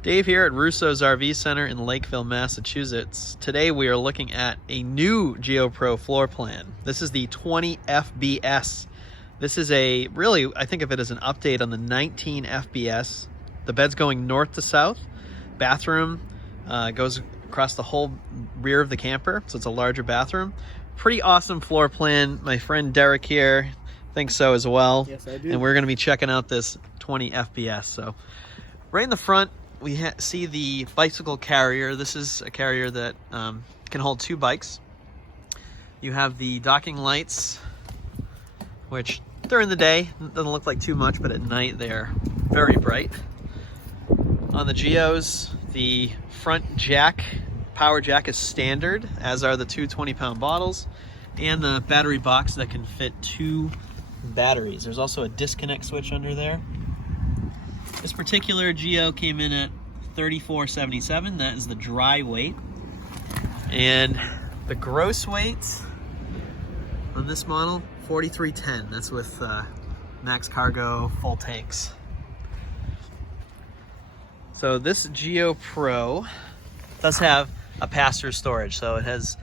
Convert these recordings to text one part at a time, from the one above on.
Dave here at Russo's RV Center in Lakeville, Massachusetts. Today we are looking at a new Geo Pro floor plan. This is the 20 FBS. This is really, I think of it as an update on the 19 FBS. The bed's going north to south. Bathroom goes across the whole rear of the camper, so it's a larger bathroom. Pretty awesome floor plan. My friend Derek here thinks so as well. Yes, I do. And we're going to be checking out this 20 FBS. So right in the front, we see the bicycle carrier. This is a carrier that can hold 2 bikes. You have the docking lights, which during the day doesn't look like too much, but at night they're very bright. On the Geos, the front jack, power jack is standard, as are the two 20-pound bottles, and the battery box that can fit 2 batteries. There's also a disconnect switch under there. This particular Geo came in at $34.77. That is the dry weight. And the gross weight on this model, $43.10. That's with max cargo, full tanks. So this Geo Pro does have a pass-through storage. So it has,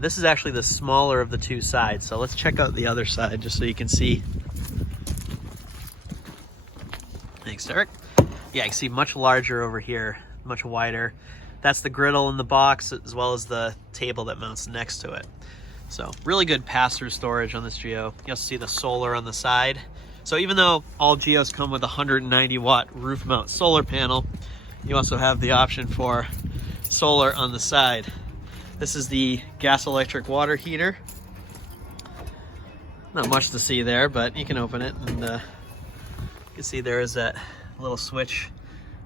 this is actually the smaller of the 2 sides. So let's check out the other side just so you can see. Thanks, Derek. Yeah, you can see much larger over here, much wider. That's the griddle in the box, as well as the table that mounts next to it. So really good pass-through storage on this Geo. You also see the solar on the side. So even though all Geos come with a 190-watt roof mount solar panel, you also have the option for solar on the side. This is the gas electric water heater. Not much to see there, but you can open it, and you can see there is that little switch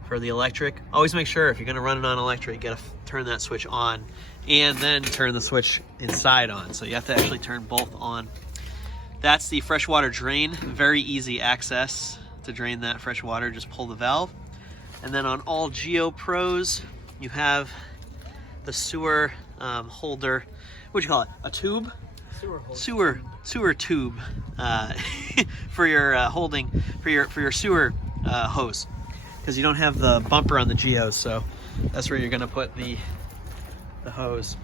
for the electric. Always make sure if you're going to run it on electric, you got to turn that switch on and then turn the switch inside on. So you have to actually turn both on. That's the freshwater drain. Very easy access to drain that fresh water. Just pull the valve. And then on all Geo Pros, you have the sewer holder. What'd you call it? A tube? Sewer tube for your holding for your sewer hose, because you don't have the bumper on the Geos, so that's where you're going to put the hose.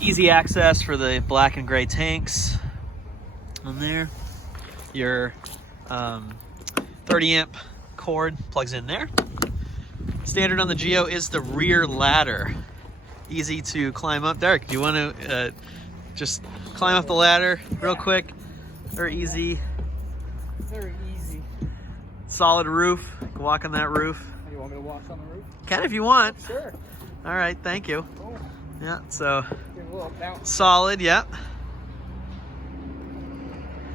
Easy access for the black and gray tanks on there. Your 30 amp cord plugs in there. Standard on the Geo is the rear ladder. Easy to climb up. Derek, do you want to just climb up the ladder real quick? Very easy. Very easy. Solid roof. You can walk on that roof. You want me to walk on the roof? Can if you want. Sure. All right, thank you. Oh, Yeah, so give a little bounce. solid, yeah.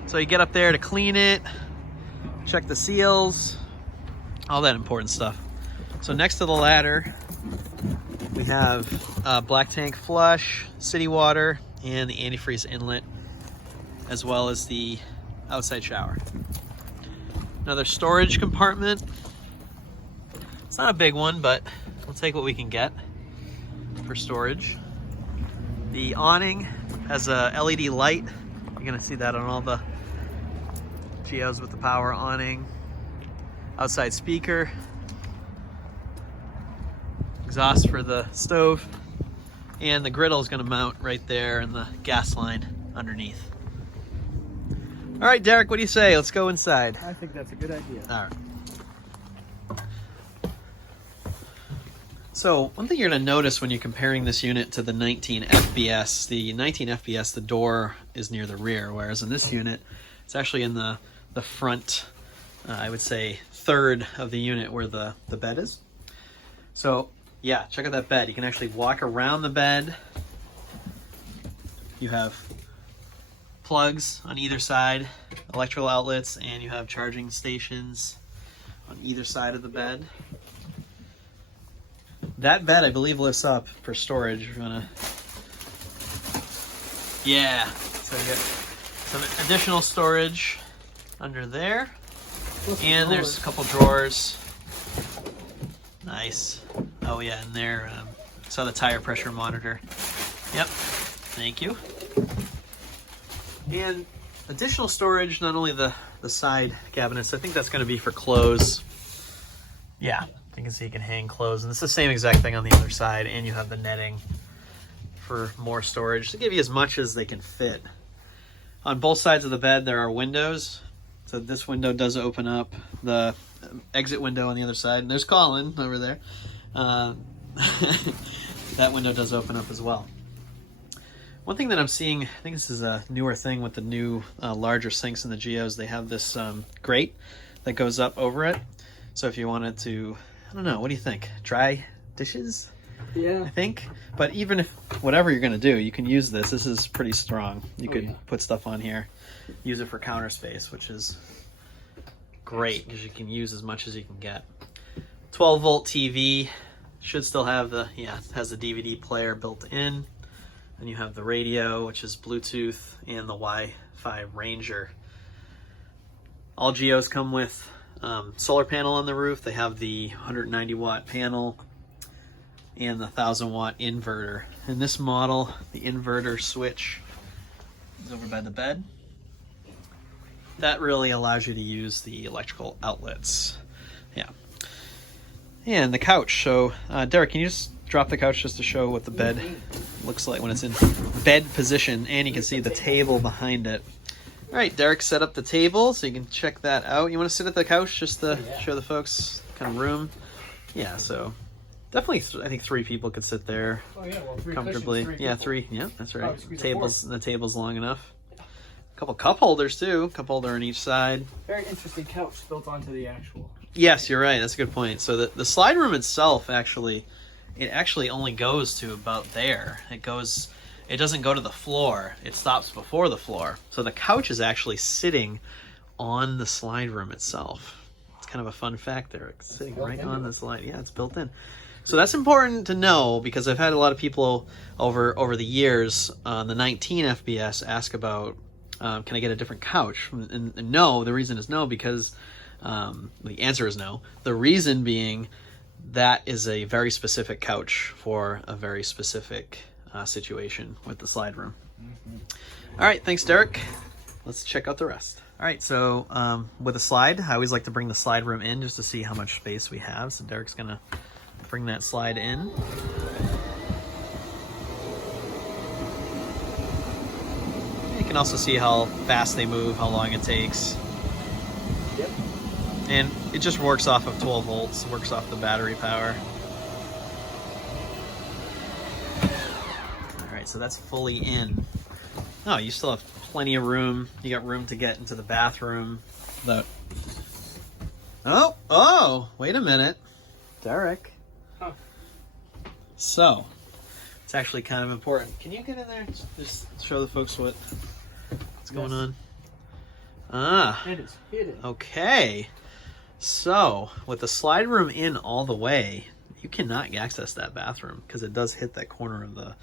So you get up there to clean it, check the seals, all that important stuff. So next to the ladder, we have black tank flush, city water, and the antifreeze inlet, as well as the outside shower. Another storage compartment. It's not a big one, but we'll take what we can get for storage. The awning has a LED light. You're gonna see that on all the Geos with the power awning. Outside speaker. Exhaust for the stove. And the griddle is gonna mount right there and the gas line underneath. All right, Derek, what do you say? Let's go inside. I think that's a good idea. All right. So one thing you're going to notice when you're comparing this unit to the 19 FBS, the 19 FBS, the door is near the rear, whereas in this unit, it's actually in the front, I would say, third of the unit where the bed is. So yeah, check out that bed. You can actually walk around the bed. You have plugs on either side, electrical outlets, and you have charging stations on either side of the bed. That bed, I believe, lifts up for storage. We're gonna, yeah. So we got some additional storage under there, and there's a couple drawers. Nice. Oh yeah, and there, saw the tire pressure monitor. Yep. Thank you. And additional storage, not only the side cabinets, I think that's going to be for clothes. Yeah, You can see you can hang clothes, and it's the same exact thing on the other side, and you have the netting for more storage to give you as much as they can fit. On both sides of the bed there are windows, so this window does open up, the exit window on the other side, and there's Colin over there. That window does open up as well. One thing that I'm seeing, I think this is a newer thing with the new larger sinks in the Geos, they have this grate that goes up over it. So if you wanted to, I don't know, what do you think? Dry dishes? Yeah. I think. But even if, whatever you're going to do, you can use this. This is pretty strong. You could put stuff on here, use it for counter space, which is great because you can use as much as you can get. 12 volt TV, should still have the, it has the DVD player built in. And you have the radio, which is Bluetooth, and the Wi-Fi Ranger. All Geos come with solar panel on the roof. They have the 190 watt panel and the 1000 watt inverter. In this model, the inverter switch is over by the bed. That really allows you to use the electrical outlets. Yeah. And the couch. So, Derek, can you just drop the couch just to show what the bed looks like when it's in bed position, and you can see the table behind it. All right, Derek set up the table so you can check that out. You want to sit at the couch just to show the folks kind of room? Yeah, so definitely I think 3 people could sit there comfortably. Three. Yeah, that's right. The table's long enough. A couple cup holders too. Cup holder on each side. Very interesting couch built onto the actual. Yes, you're right. That's a good point. So the slide room itself actually only goes to about there. It doesn't go to the floor. It stops before the floor. So the couch is actually sitting on the slide room itself. It's kind of a fun fact there. It's sitting right on the slide. Yeah, it's built in. So that's important to know because I've had a lot of people over the years on the 19 FBS ask about, can I get a different couch? And no, the reason is no, because the answer is no. The reason being that is a very specific couch for a very specific situation with the slide room. All right, thanks, Derek. Let's check out the rest. All right, so with a slide, I always like to bring the slide room in just to see how much space we have. So Derek's gonna bring that slide in. You can also see how fast they move, how long it takes. Yep. And it just works off of 12 volts, works off the battery power. All right, so that's fully in. Oh, you still have plenty of room. You got room to get into the bathroom. Oh, wait a minute. Derek. Huh. So, it's actually kind of important. Can you get in there? Just show the folks what's going on. It is hidden. Okay. So, with the slide room in all the way, you cannot access that bathroom because it does hit that corner of the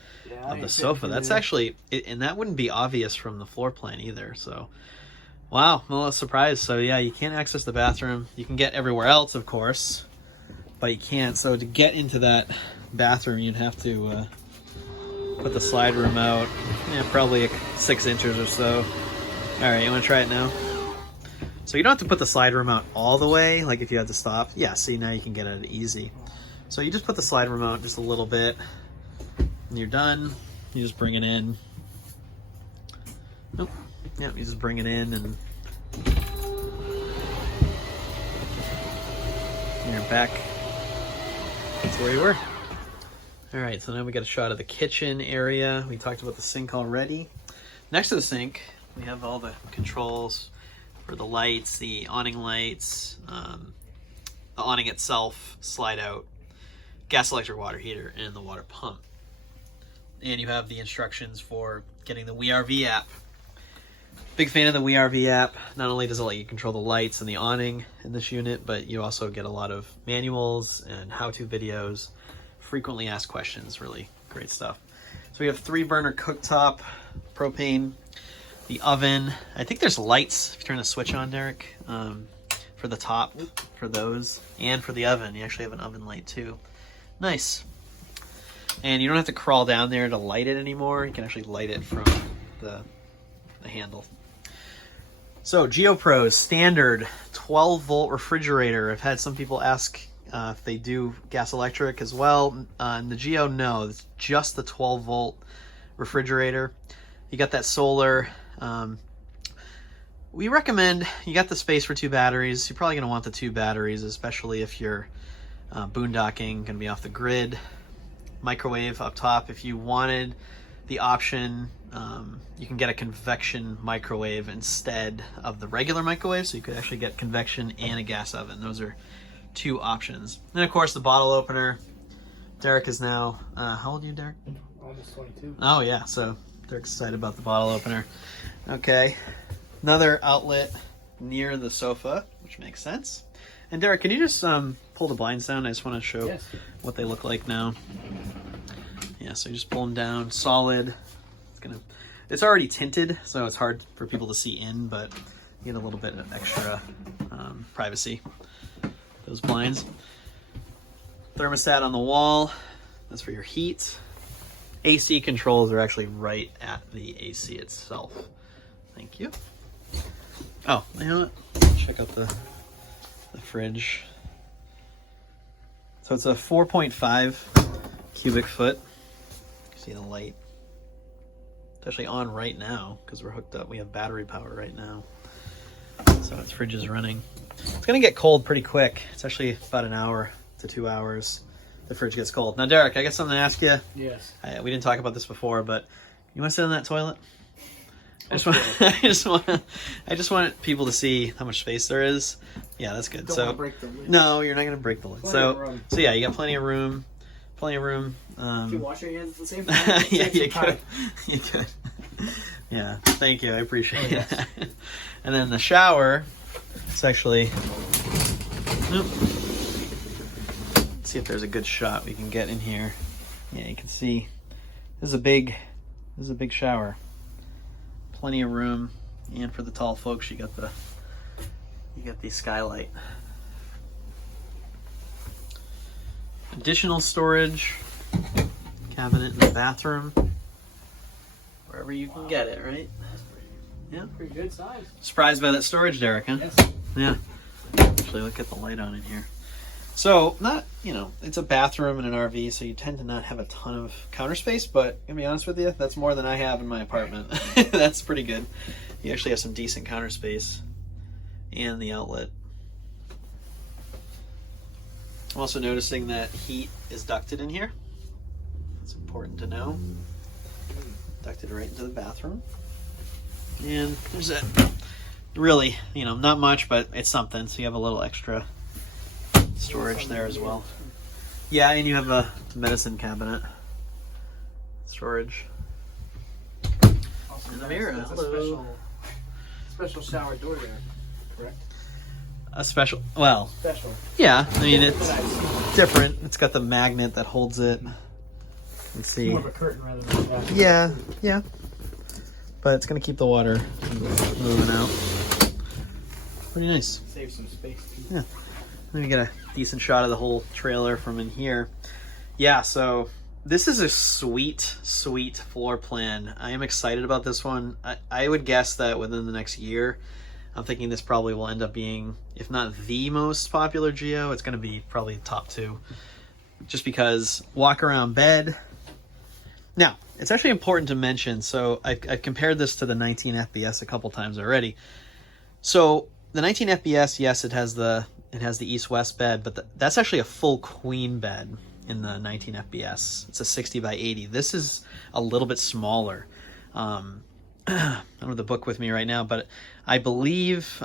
sofa. That's actually, and that wouldn't be obvious from the floor plan either. So, wow, well, a surprise. So yeah, you can't access the bathroom. You can get everywhere else, of course, but you can't. So to get into that bathroom, you'd have to put the slide room out, probably 6 inches or so. All right, you want to try it now? So you don't have to put the slide room out all the way, like if you had to stop. Yeah, see, now you can get at it easy. So you just put the slide room out just a little bit, and you're done. You just bring it in. Nope. Yeah, you just bring it in, and you're back. That's where you were. All right, so now we got a shot of the kitchen area. We talked about the sink already. Next to the sink, we have all the controls for the lights, the awning lights, the awning itself, slide out, gas, electric, water heater, and the water pump. And you have the instructions for getting the WeRV app. Big fan of the WeRV app. Not only does it let you control the lights and the awning in this unit, but you also get a lot of manuals and how-to videos, frequently asked questions, really great stuff. So we have 3-burner cooktop, propane, the oven. I think there's lights, if you turn the switch on, Derek, for the top, for those, and for the oven. You actually have an oven light too. Nice. And you don't have to crawl down there to light it anymore. You can actually light it from the handle. So Geo Pro's standard 12 volt refrigerator. I've had some people ask if they do gas electric as well. And the Geo, no, it's just the 12 volt refrigerator. You got that solar. We recommend, you got the space for 2 batteries. You're probably going to want the 2 batteries, especially if you're boondocking, going to be off the grid. Microwave up top. If you wanted the option, you can get a convection microwave instead of the regular microwave, so you could actually get convection and a gas oven. Those are 2 options. And of course the bottle opener. Derek is now, how old are you, Derek? Almost 22. Oh yeah, so Derek's excited about the bottle opener. Okay, another outlet near the sofa, which makes sense. And Derek, can you just pull the blinds down? I just want to show what they look like now. Yeah, so you just pull them down, solid. It's already tinted, so it's hard for people to see in, but you get a little bit of extra privacy. Those blinds. Thermostat on the wall. That's for your heat. AC controls are actually right at the AC itself. Thank you. Oh, you know what? Check out the fridge. So it's a 4.5 cubic foot. See the light. It's actually on right now because we're hooked up. We have battery power right now. So its fridge is running. It's gonna get cold pretty quick. It's actually about an hour to 2 hours. The fridge gets cold. Now, Derek, I got something to ask you. Yes. We didn't talk about this before, but you want to sit on that toilet? I just want people to see how much space there is. Yeah, that's good. Don't want to break the lid. No, you're not going to break the lid. So yeah, you got plenty of room. Plenty of room. Can you wash your hands at the same time? Yeah, you could. You could. Yeah, thank you. I appreciate it. And then the shower. It's actually. Nope. Let's see if there's a good shot we can get in here. Yeah, you can see. This is a big shower. Plenty of room, and for the tall folks, you got the skylight. Additional storage cabinet in the bathroom, wherever you can get it, right? Yeah, pretty good size. Surprised by that storage, Derek, huh? Yes. Yeah. Actually, look at the light on in here. So, it's a bathroom in an RV, so you tend to not have a ton of counter space, but to be honest with you, that's more than I have in my apartment. That's pretty good. You actually have some decent counter space and the outlet. I'm also noticing that heat is ducted in here. That's important to know. Ducted right into the bathroom. And there's that. Really, not much, but it's something, so you have a little extra storage there as well. Yeah, and you have a medicine cabinet storage. Also, and the mirror. That's Hello. a special shower door there, correct? A special. Well. Special. Yeah, I mean it's different. It's got the magnet that holds it. Let's see. More of a curtain rather than a Yeah, yeah. But it's gonna keep the water moving out. Pretty nice. Save some space too. Yeah. Let me get a decent shot of the whole trailer from in here. Yeah, so this is a sweet floor plan. I am excited about this one. I would guess that within the next year, I'm thinking this probably will end up being, if not the most popular Geo, it's going to be probably top 2. Just because walk around bed. Now, it's actually important to mention, so I've compared this to the 19 FBS a couple times already. So the 19 FBS, yes, it has the east-west bed, but that's actually a full queen bed in the 19 FBS. It's a 60 by 80. This is a little bit smaller. I don't have the book with me right now, but I believe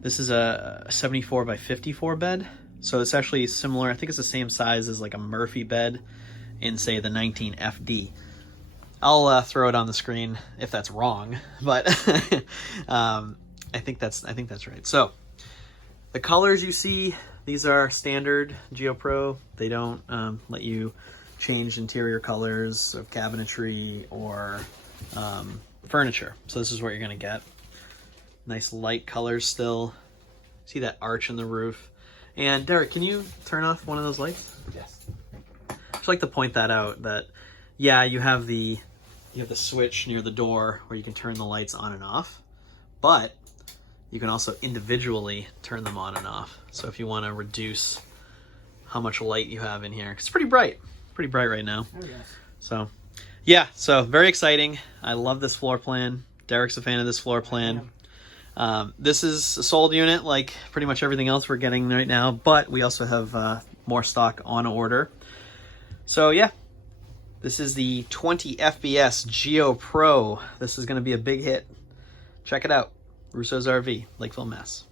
this is a 74 by 54 bed. So it's actually similar. I think it's the same size as like a Murphy bed in, say, the 19 FD. I'll throw it on the screen if that's wrong, but I think that's right. So the colors you see, these are standard Geo Pro. They don't let you change interior colors of cabinetry or furniture. So this is what you're gonna get. Nice light colors still. See that arch in the roof. And Derek, can you turn off one of those lights? Yes. I'd just like to point that out, that yeah, you have the switch near the door where you can turn the lights on and off, but you can also individually turn them on and off. So if you want to reduce how much light you have in here, 'cause it's pretty bright right now. Oh, yes. So yeah, so very exciting. I love this floor plan. Derek's a fan of this floor plan. This is a sold unit like pretty much everything else we're getting right now, but we also have more stock on order. So yeah, this is the 20 FBS Geo Pro. This is going to be a big hit. Check it out. Russo's RV, Lakeville, Mass.